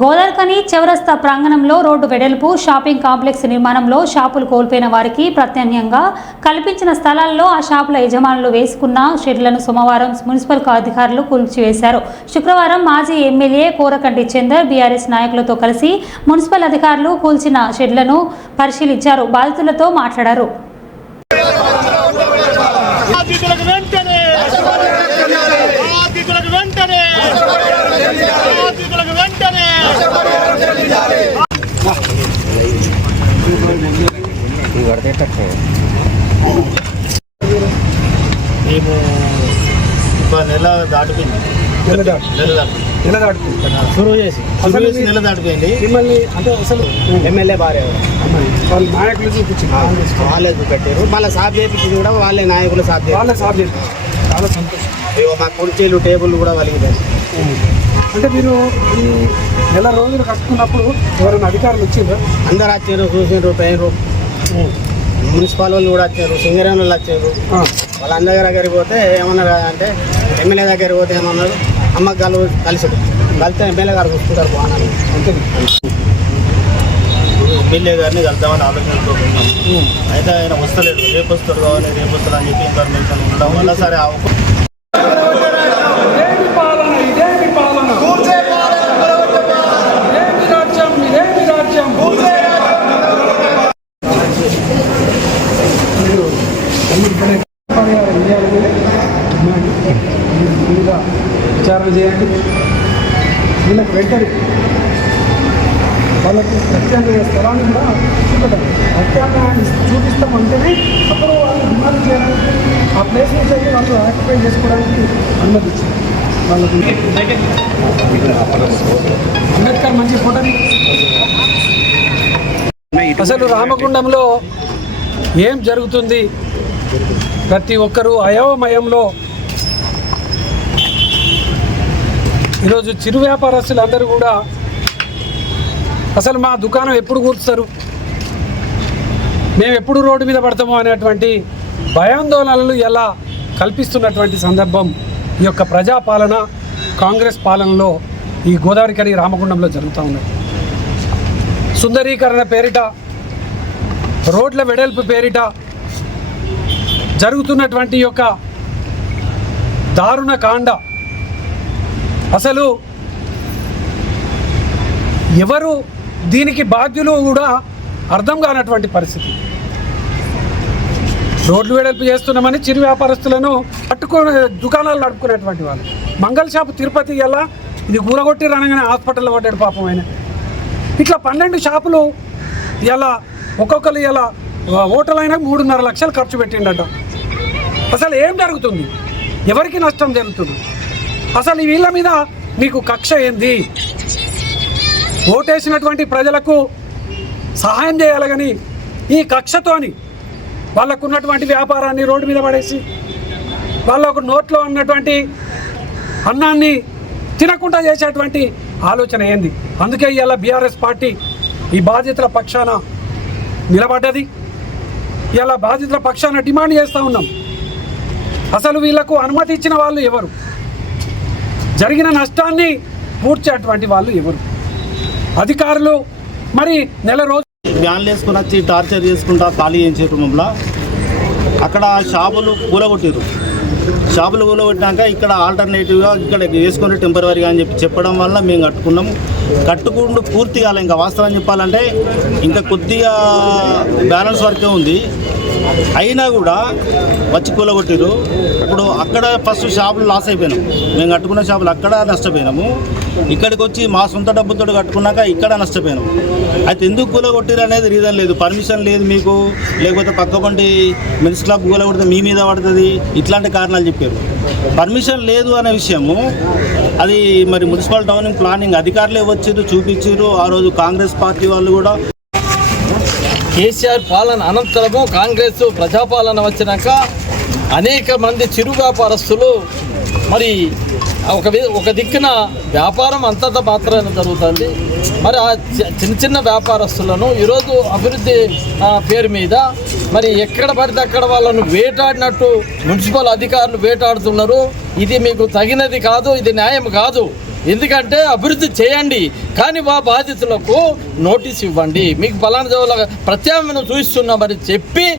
గోదావరిఖని చౌరస్తా ప్రాంగణంలో రోడ్డు వెడల్పు షాపింగ్ కాంప్లెక్స్ నిర్మాణంలో షాపులు కోల్పోయిన వారికి ప్రత్యామ్నాయంగా కల్పించిన స్థలాల్లో ఆ షాపుల యజమానులు వేసుకున్న షెడ్లను సోమవారం మున్సిపల్ అధికారులు కూల్చివేశారు. శుక్రవారం మాజీ ఎమ్మెల్యే కోరకంటి చందర్ బీఆర్ఎస్ నాయకులతో కలిసి మున్సిపల్ అధికారులు కూల్చిన షెడ్లను పరిశీలించారు. బాధితులతో మాట్లాడారు. మేము నెల దాటిపోయింది. నెల దాటిపోయింది. మిమ్మల్ని అంటే అసలు ఎమ్మెల్యే భార్య వాళ్ళ నాయకులు చూపించారు, వాళ్ళే చూపెట్టారు. మళ్ళీ సాఫ్ చేయించింది కూడా వాళ్ళే నాయకులు సాఫ్ చేయించారు. చాలా సంతోషం. మా కుర్చీలు టేబుల్ కూడా వలిగిపోయాయి. అంటే మీరు ఈ నెల రోజులు కట్టుకున్నప్పుడు ఎవరైనా అధికారులు వచ్చిండ్రు? అందరు వచ్చారు, చూసిండ్రు, పోయినరు. మున్సిపల్ వాళ్ళు కూడా వచ్చారు, సింగరేణి వాళ్ళు వచ్చారు. వాళ్ళందరి దగ్గరికి పోతే ఏమన్నారు అంటే ఎమ్మెల్యే దగ్గరికి పోతే ఏమన్నారు, అమ్మకి కలిసి ఎమ్మెల్యే గారు చూసుకుంటారు బాగున్నారు. అంతే. ఎమ్మెల్యే గారిని కలుద్దామని ఆలోచనతో ఉన్నాం. అయితే ఆయన వస్తలేడు. రేపు వస్తారు కావాలి, రేపు వస్తారు అని చెప్పి ఇన్ఫర్మేషన్ ఉండడం వల్ల సరే విచారణ చేయండి. వీళ్ళకి వెంటనే వాళ్ళకి ప్రత్యామ్నాయ స్థలాన్ని కూడా చూపెట్టాలి. ప్రత్యామ్నాయాన్ని చూపిస్తామంటేనే అప్పుడు వాళ్ళు డిమాండ్ చేయడానికి ఆ ప్లేస్ నుంచి వాళ్ళు ఆక్యుపై చేసుకోవడానికి అనుమతి ఇచ్చారు. వాళ్ళకి అంబేద్కర్ మంచి ఫోటోని. అసలు రామగుండంలో ఏం జరుగుతుంది? ప్రతి ఒక్కరూ అయోమయంలో. ఈరోజు చిరు వ్యాపారస్తులు అందరూ కూడా అసలు మా దుకాణం ఎప్పుడు కూర్చుతారు, మేము ఎప్పుడు రోడ్డు మీద పడతామో అనేటువంటి భయాందోళనలు ఎలా కల్పిస్తున్నటువంటి సందర్భం ఈ యొక్క ప్రజాపాలన కాంగ్రెస్ పాలనలో ఈ గోదావరిఖని రామగుండంలో జరుగుతూ ఉన్నది. సుందరీకరణ పేరిట, రోడ్ల వెడల్పు పేరిట జరుగుతున్నటువంటి యొక్క దారుణ కాండ అసలు ఎవరు దీనికి బాధ్యులు కూడా అర్థం కానటువంటి పరిస్థితి. రోడ్లు వెడల్పు చేస్తున్నామని చిరు వ్యాపారస్తులను పట్టుకుని దుకాణాలు నడుపుకునేటువంటి వాళ్ళు. మంగళ షాపు తిరుపతి ఎలా ఇది కూరగొట్టి రణంగానే హాస్పిటల్లో పడ్డాడు పాపం ఆయన. ఇట్లా 12 షాపులు ఎలా ఒక్కొక్కరు ఎలా హోటల్ అయినా 3.5 లక్షలు ఖర్చు పెట్టిండట. అసలు ఏం జరుగుతుంది? ఎవరికి నష్టం జరుగుతుంది? అసలు వీళ్ళ మీద మీకు కక్ష ఏంది? ఓటేసినటువంటి ప్రజలకు సహాయం చేయాలి కానీ ఈ కక్షతోని వాళ్ళకు ఉన్నటువంటి వ్యాపారాన్ని రోడ్డు మీద పడేసి వాళ్ళకు నోట్లో ఉన్నటువంటి అన్నాన్ని తినకుండా చేసేటువంటి ఆలోచన ఏంది? అందుకే ఇవాళ బీఆర్ఎస్ పార్టీ ఈ బాధితుల పక్షాన నిలబడ్డది. ఇలా బాధితుల పక్షాన డిమాండ్ చేస్తూ ఉన్నాం. అసలు వీళ్లకు అనుమతి ఇచ్చిన వాళ్ళు ఎవరు? జరిగిన నష్టాన్ని పూడ్చేటువంటి వాళ్ళు ఎవరు? అధికారులు మరి నెల రోజులు వ్యాన్లు వేసుకుని వచ్చి టార్చర్ చేసుకుంటా ఖాళీ చేసే కుటుంబంలో అక్కడ షాపులు కూలగొట్టారు. షాపులు కూలగొట్టినాక ఇక్కడ ఆల్టర్నేటివ్గా ఇక్కడ వేసుకుని టెంపరీగా అని చెప్పడం వల్ల మేము కట్టుకుంటూ పూర్తి కాలే. ఇంకా వాస్తవం చెప్పాలంటే ఇంకా కొద్దిగా బ్యాలెన్స్ వర్కే ఉంది. అయినా కూడా వచ్చి కూలగొట్టారు. ఇప్పుడు అక్కడ ఫస్ట్ షాపులు లాస్ అయిపోయినాం. మేము కట్టుకున్న షాపులు అక్కడ నష్టపోయినాము. ఇక్కడికి వచ్చి మా సొంత డబ్బుతో కట్టుకున్నాక ఇక్కడ నష్టపోయినాం. అయితే ఎందుకు కూలగొట్టారు అనేది రీజన్ లేదు. పర్మిషన్ లేదు మీకు, లేకపోతే పక్కకొంటి మెన్స్ క్లబ్ కూలగొడితే మీ మీద పడుతుంది, ఇట్లాంటి కారణాలు చెప్పారు. పర్మిషన్ లేదు అనే విషయము అది మరి మున్సిపల్ టౌన్ ప్లానింగ్ అధికారులే వచ్చారు, చూపించారు. ఆ రోజు కాంగ్రెస్ పార్టీ వాళ్ళు కూడా కేసీఆర్ పాలన అనంతరము కాంగ్రెస్ ప్రజాపాలన వచ్చినాక అనేక మంది చిరు వ్యాపారస్తులు మరి ఒక దిక్కున వ్యాపారం అంతంత మాత్రమే జరుగుతుంది. మరి ఆ చిన్న వ్యాపారస్తులను ఈరోజు అభివృద్ధి పేరు మీద మరి ఎక్కడ పడితే అక్కడ వాళ్ళను వేటాడినట్టు మున్సిపల్ అధికారులు వేటాడుతున్నారు. ఇది మీకు తగినది కాదు, ఇది న్యాయం కాదు. ఎందుకంటే అభివృద్ధి చేయండి, కానీ మా బాధితులకు నోటీస్ ఇవ్వండి, మీకు ఫలానా ప్రత్యామ్నాయం చూపిస్తున్నామని చెప్పి